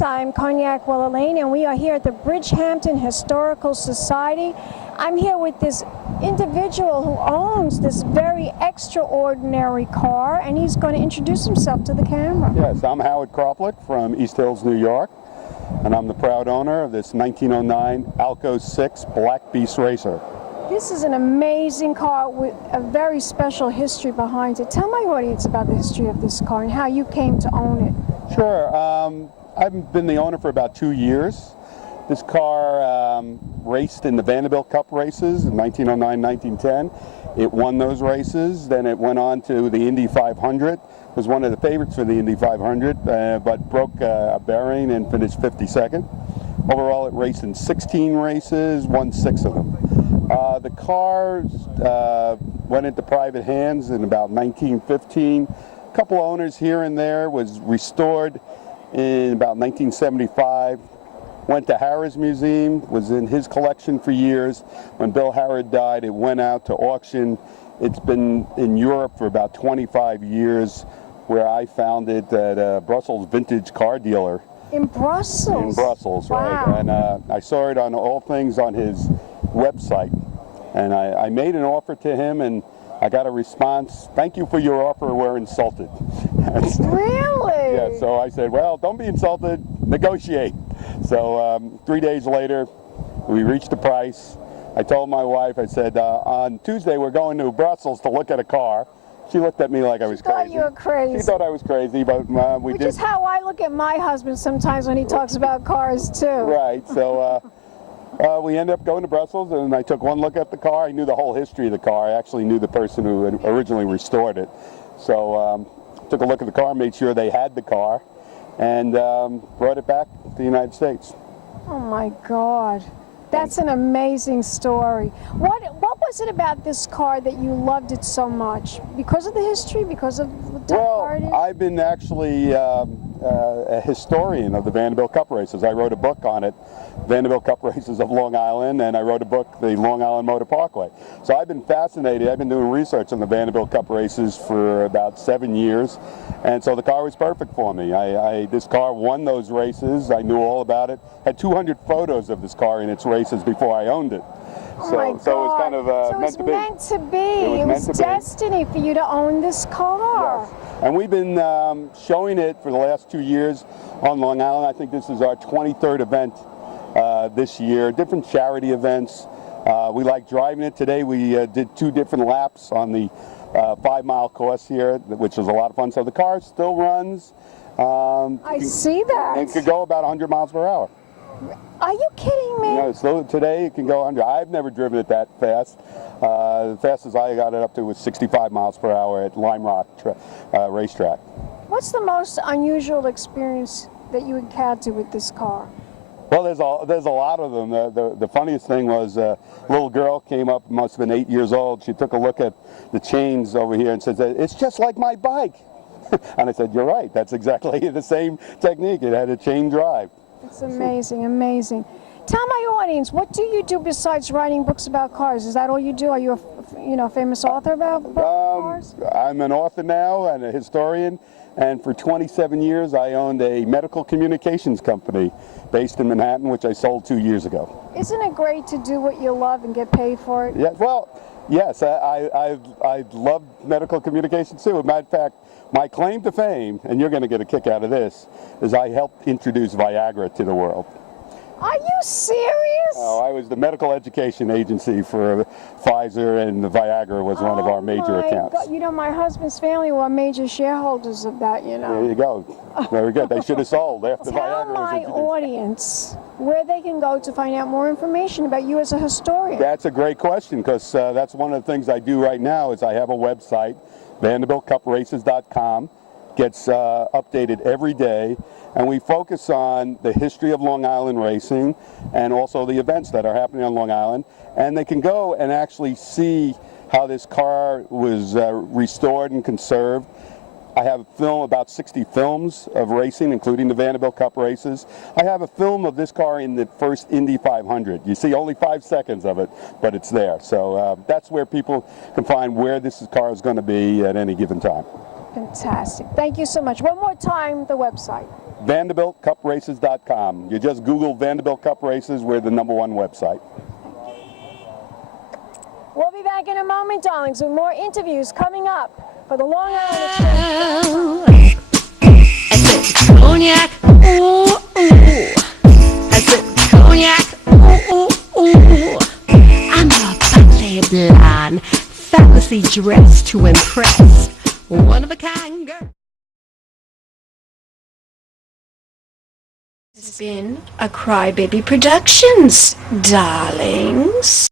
I'm Cognac Wellerlane, and we are here at the Bridgehampton Historical Society. I'm here with this individual who owns this very extraordinary car, and he's going to introduce himself to the camera. Yes, I'm Howard Kroplick from East Hills, New York, and I'm the proud owner of this 1909 Alco 6 Black Beast Racer. This is an amazing car with a very special history behind it. Tell my audience about the history of this car and how you came to own it. Sure. I've been the owner for about 2 years. This car raced in the Vanderbilt Cup races in 1909, 1910. It won those races. Then it went on to the Indy 500. Was one of the favorites for the Indy 500, but broke a bearing and finished 52nd. Overall, it raced in 16 races, won 6 of them. The car went into private hands in about 1915. A couple owners here and there. Was restored in about 1975. Went to Harrah's Museum, was in his collection for years. When Bill Harrah died, it went out to auction. It's been in Europe for about 25 years, where I found it at a Brussels vintage car dealer. In Brussels? In Brussels, wow. Right. And I saw it on All Things on his website. And I made an offer to him, and I got a response, "Thank you for your offer, we're insulted." Really? Yeah, so I said, well, don't be insulted, negotiate. So 3 days later, we reached a price. I told my wife, I said, on Tuesday we're going to Brussels to look at a car. She looked at me like I was crazy. She thought you were crazy. She thought I was crazy, but we did. Which is how I look at my husband sometimes when he talks about cars too. Right, so we ended up going to Brussels, and I took one look at the car. I knew the whole history of the car. I actually knew the person who had originally restored it. So took a look at the car, made sure they had the car, and brought it back to the United States. Oh my God. That's an amazing story. What was it about this car that you loved it so much? Because of the history? Because of what type of car it is? I've been actually a historian of the Vanderbilt Cup races. I wrote a book on it, Vanderbilt Cup Races of Long Island, and I wrote a book, The Long Island Motor Parkway. So I've been fascinated. I've been doing research on the Vanderbilt Cup races for about 7 years, and so the car was perfect for me. This car won those races. I knew all about it. Had 200 photos of this car in its races before I owned it. Oh my God. So it was kind of meant to be. Meant to be. It was destiny for you to own this car. Yes. And we've been showing it for the last 2 years on Long Island. I think this is our 23rd event this year. Different charity events. We like driving it. Today we did 2 different laps on the 5-mile course here, which was a lot of fun. So the car still runs. I see that. And it could go about 100 miles per hour. Are you kidding me? No, so today it can go 100. I've never driven it that fast. The fastest I got it up to was 65 miles per hour at Lime Rock racetrack. What's the most unusual experience that you encountered with this car? Well, there's a lot of them. The funniest thing was a little girl came up, must have been 8 years old. She took a look at the chains over here and said, "It's just like my bike." And I said, "You're right. That's exactly the same technique. It had a chain drive." It's amazing, amazing. Tell my audience, what do you do besides writing books about cars? Is that all you do? Are you a famous author about cars? I'm an author now and a historian, and for 27 years I owned a medical communications company based in Manhattan, which I sold 2 years ago. Isn't it great to do what you love and get paid for it? Yeah, well, yes, I love medical communications too. As a matter of fact, my claim to fame, and you're going to get a kick out of this, is I helped introduce Viagra to the world. Are you serious? Oh, I was the medical education agency for Pfizer, and the Viagra was one of our major accounts. God. You know, my husband's family were major shareholders of that, you know. There you go. Very good. They should have sold after Tell Viagra was my introduced. audience where they can go to find out more information about you as a historian. That's a great question, because that's one of the things I do right now is I have a website, VanderbiltCupRaces.com. Gets updated every day, and we focus on the history of Long Island racing and also the events that are happening on Long Island, and they can go and actually see how this car was restored and conserved. I have a film, about 60 films of racing, including the Vanderbilt Cup races. I have a film of this car in the first Indy 500. You see only 5 seconds of it, but it's there. So that's where people can find where this car is going to be at any given time. Fantastic. Thank you so much. One more time, the website. VanderbiltCupRaces.com. You just Google Vanderbilt Cup Races. We're the #1 website. We'll be back in a moment, darlings, with more interviews coming up for the Long Island Experience. I said cognac, ooh, ooh. I said cognac, ooh, ooh, ooh. I'm a ballet blonde, fabulously dressed to impress. One of a kind girl. been a Crybaby Productions, darlings.